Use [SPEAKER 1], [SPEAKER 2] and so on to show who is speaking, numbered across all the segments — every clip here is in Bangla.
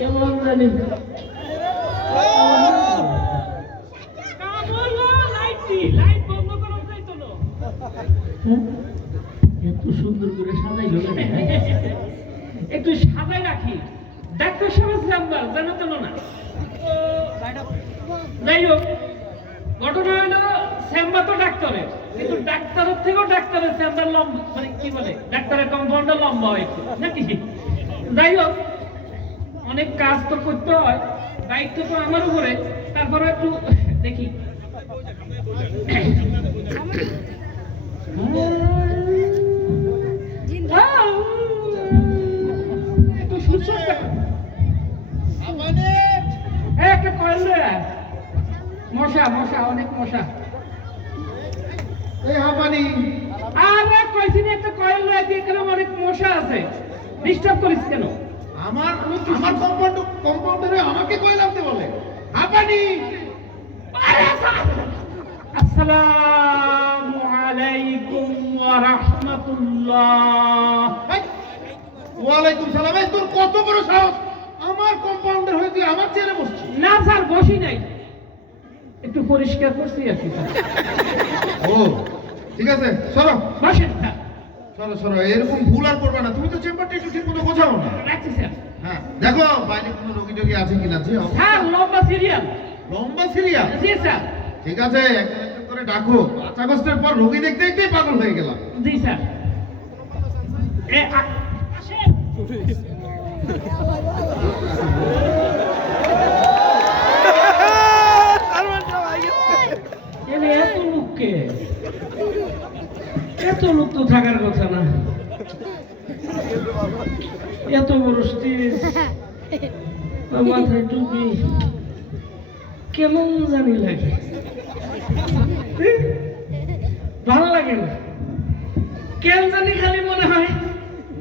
[SPEAKER 1] কেমন জানি? এত সুন্দর করে সাজাইলো হ্যাঁ?
[SPEAKER 2] একটু সাজাই রাখি ডাক্তার সাহেব নাম্বার, জানো তো না যাই হোক, ঘটনা হলো শ্যাম্বা তো ডাক্তারের, কিন্তু ডাক্তারের থেকেও ডাক্তারের শ্যাম্বার লম্বা মানে কি বলে ডাক্তারের কম্পাউন্ডার লম্বা হয় একটু নাকি যাই হোক অনেক কাজ তো করতে হয় দায়িত্ব তো আমার উপরে। তারপরে একটু দেখি। একটু মশা মশা অনেক মশা।
[SPEAKER 3] এই
[SPEAKER 2] আরে একটা কয়েল অনেক মশা আছে। ডিস্টার্ব করিস কেন?
[SPEAKER 3] আমার আমার কম্পাউন্ড কম্পাউন্ডারে আমাকে কই লাগতে বলে। হাঁপানি।
[SPEAKER 2] আসসালামু আলাইকুম ওয়া রাহমাতুল্লাহ।
[SPEAKER 3] এই, ওয়ালাইকুম সালাম। এই তোর কত বড় সাহস? আমার কম্পাউন্ডার হয়ে তুই আমার চেয়ারে বসছিস।
[SPEAKER 2] না স্যার বসি নাই। একটু পরিষ্কার করছি আর কি।
[SPEAKER 3] ও ঠিক আছে চলো
[SPEAKER 2] বসেন স্যার।
[SPEAKER 3] সরো সরো এরকম ভুল আর করবে না। তুমি তো চেম্বারটা একটু ঠিক মতো গোছাও না।
[SPEAKER 2] রাখছি স্যার।
[SPEAKER 3] হ্যাঁ দেখো বাইরে কোনো রোগী টোগী আছে কিনা? জি
[SPEAKER 2] স্যার লম্বা সিরিয়াল।
[SPEAKER 3] লম্বা সিরিয়াল?
[SPEAKER 2] জি স্যার।
[SPEAKER 3] ঠিক আছে একজন একজন করে ডাকো। পাঁচ আগস্টের পর রোগী দেখতে দেখতেই পাগল হয়ে গেলাম।
[SPEAKER 2] জি স্যার। এ আসেন। লোককে এত লোক তো থাকার কথা না। এত বড় মাথায় টুপি। কেমন জানি লাগে। ভালো লাগে না। কেন জানি খালি মনে হয়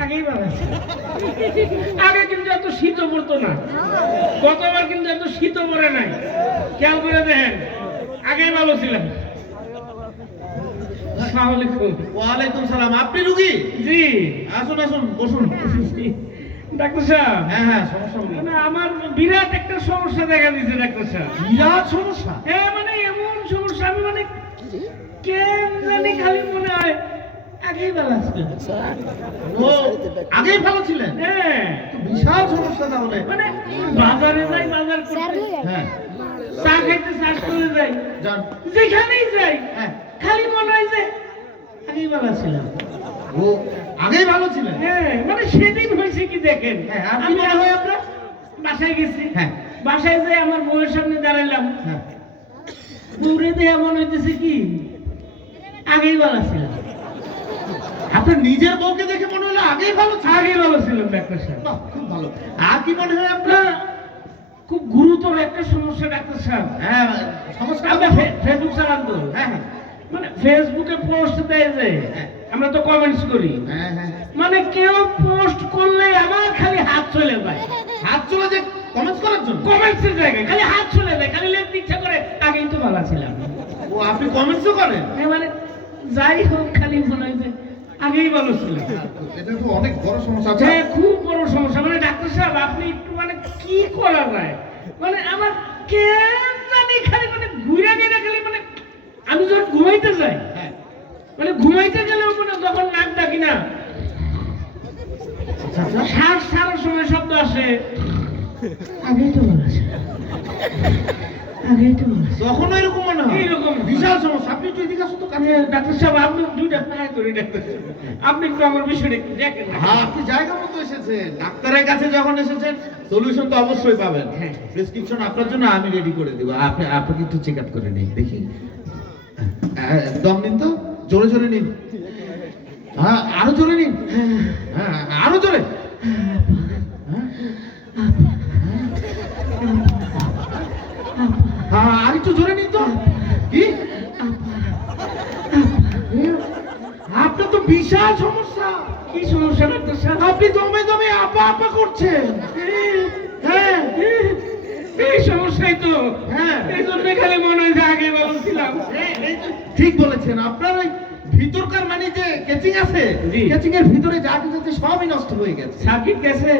[SPEAKER 2] আগেই ভালো আগে কিন্তু এত শীতও পড়তো না। গতবার কিন্তু এত শীতও পড়ে নাই। খেয়াল করে দেখেন, আগেই ভালো ছিলাম। আসসালামু আলাইকুম।
[SPEAKER 3] ওয়ালাইকুম সালাম। আপনি রুগী?
[SPEAKER 2] জি।
[SPEAKER 3] আসুন আসুন বসুন।
[SPEAKER 2] ডাক্তার সাহেব?
[SPEAKER 3] হ্যাঁ হ্যাঁ সমস্যা
[SPEAKER 2] মানে আমার বিরাট একটা সমস্যা দেখা দিয়েছে ডাক্তার সাহেব।
[SPEAKER 3] বিরাট সমস্যা?
[SPEAKER 2] হ্যাঁ মানে এমন সমস্যা আমি মানে কেন জানি খালি মনে হয় আগেই
[SPEAKER 3] ও আগেই ভালো ছিলেন?
[SPEAKER 2] হ্যাঁ।
[SPEAKER 3] বিশাল সমস্যা তাহলে।
[SPEAKER 2] মানে বাজারে যাই বাজার করতে।
[SPEAKER 3] হ্যাঁ।
[SPEAKER 2] চা খাইতে চা করে যাই। যেখানেই যাই
[SPEAKER 3] হ্যাঁ।
[SPEAKER 2] খালি মনে হয় যে আগেই ভালো ছিলাম
[SPEAKER 3] ও আগেই ভালো ছিলেন?
[SPEAKER 2] হ্যাঁ মানে সেদিন হয়েছে কি দেখেন?
[SPEAKER 3] হ্যাঁ,
[SPEAKER 2] আমি
[SPEAKER 3] হয় আপনার?
[SPEAKER 2] বাসায় গেছি।
[SPEAKER 3] হ্যাঁ।
[SPEAKER 2] বাসায় যাই আমার বউয়ের সামনে দাঁড়াইলাম।
[SPEAKER 3] হ্যাঁ।
[SPEAKER 2] দেয়া মনে হইতেছে কি? আগেই ভালো ছিলাম।
[SPEAKER 3] আপনার নিজের বউকে দেখে মনে হলো আগেই ভালো ছিল
[SPEAKER 2] আগেই ভালো ছিলাম ডাক্তার সাহেব।
[SPEAKER 3] খুব ভালো। আর কি মনে হয় আপনার?
[SPEAKER 2] খুব গুরুতর একটা সমস্যা ডাক্তার সাহেব।
[SPEAKER 3] হ্যাঁ সমস্যা
[SPEAKER 2] আমরা ফেসবুক চালান তো
[SPEAKER 3] হ্যাঁ হ্যাঁ।
[SPEAKER 2] মানে ফেসবুকে পোস্ট দেয় যে
[SPEAKER 3] হ্যাঁ।
[SPEAKER 2] আমরা তো কমেন্টস করি।
[SPEAKER 3] হ্যাঁ হ্যাঁ।
[SPEAKER 2] মানে কেউ পোস্ট করলে আমার খালি হাত চলে যায়।
[SPEAKER 3] হাত চলে যে কমেন্টস করার জন্য?
[SPEAKER 2] কমেন্টসের জায়গায় খালি হাত চলে যায় খালি লেখতে ইচ্ছা করে আগেই তো ভালো ছিলাম।
[SPEAKER 3] ও আপনি কমেন্টসও করেন?
[SPEAKER 2] মানে যাই হোক খালি মনে হয় যে আগেই ভালো ছিলাম।
[SPEAKER 3] এটা তো অনেক বড় সমস্যা। আচ্ছা।
[SPEAKER 2] হ্যাঁ খুব বড় সমস্যা। মানে ডাক্তার সাহেব আপনি একটু মানে কি করা যায়? মানে আমার কেন জানি খালি মানে ঘুরে মানে আমি যখন ঘুমাইতে যাই।
[SPEAKER 3] হ্যাঁ।
[SPEAKER 2] মানে ঘুমাইতে গেলেও মানে যখন নাক ডাকি না। শ্বাস ছাড়ার সময় শব্দ আসে। আগেই তো ভালো আছে তো ভালো
[SPEAKER 3] এরকম মনে
[SPEAKER 2] এইরকম।
[SPEAKER 3] বিশাল সমস্যা। আপনি একটু এদিকে আসুন তো কাছে।
[SPEAKER 2] ডাক্তার সাহেব আপনি দুইটা পায়ে ধরি ডাক্তার আপনি একটু আমার বিষয়টা একটু দেখেন।
[SPEAKER 3] হ্যাঁ আপনি জায়গা মতো এসেছেন। ডাক্তারের কাছে যখন এসেছেন সলিউশন তো অবশ্যই পাবেন।
[SPEAKER 2] হ্যাঁ।
[SPEAKER 3] প্রেসক্রিপশন আপনার জন্য আমি রেডি করে দেবো। আপনি আপনাকে একটু চেক আপ করে নিন দেখি। হ্যাঁ, দম নিন তো। জোরে জোরে নিন। হ্যাঁ আরও জোরে নিন। হ্যাঁ আরও জোরে। হ্যাঁ হ্যাঁ আর একটু জোরে নিন তো। কি? আপনার তো বিশাল সমস্যা।
[SPEAKER 2] কি সমস্যা ডাক্তার সাহেব?
[SPEAKER 3] আপনি দমে দমে আপা আপা করছেন। হ্যাঁ।
[SPEAKER 2] এই সমস্যাই তো।
[SPEAKER 3] হ্যাঁ।
[SPEAKER 2] এই জন্য খালি মনে হয়
[SPEAKER 3] ঠিক বলেছেন। আপনার ওই ভিতরকার মানে যে কেচিং আছে। কেচিং এর ভিতরে যা কিছু আছে সবই নষ্ট হয়ে গেছে।
[SPEAKER 2] সার্কিট গেছে।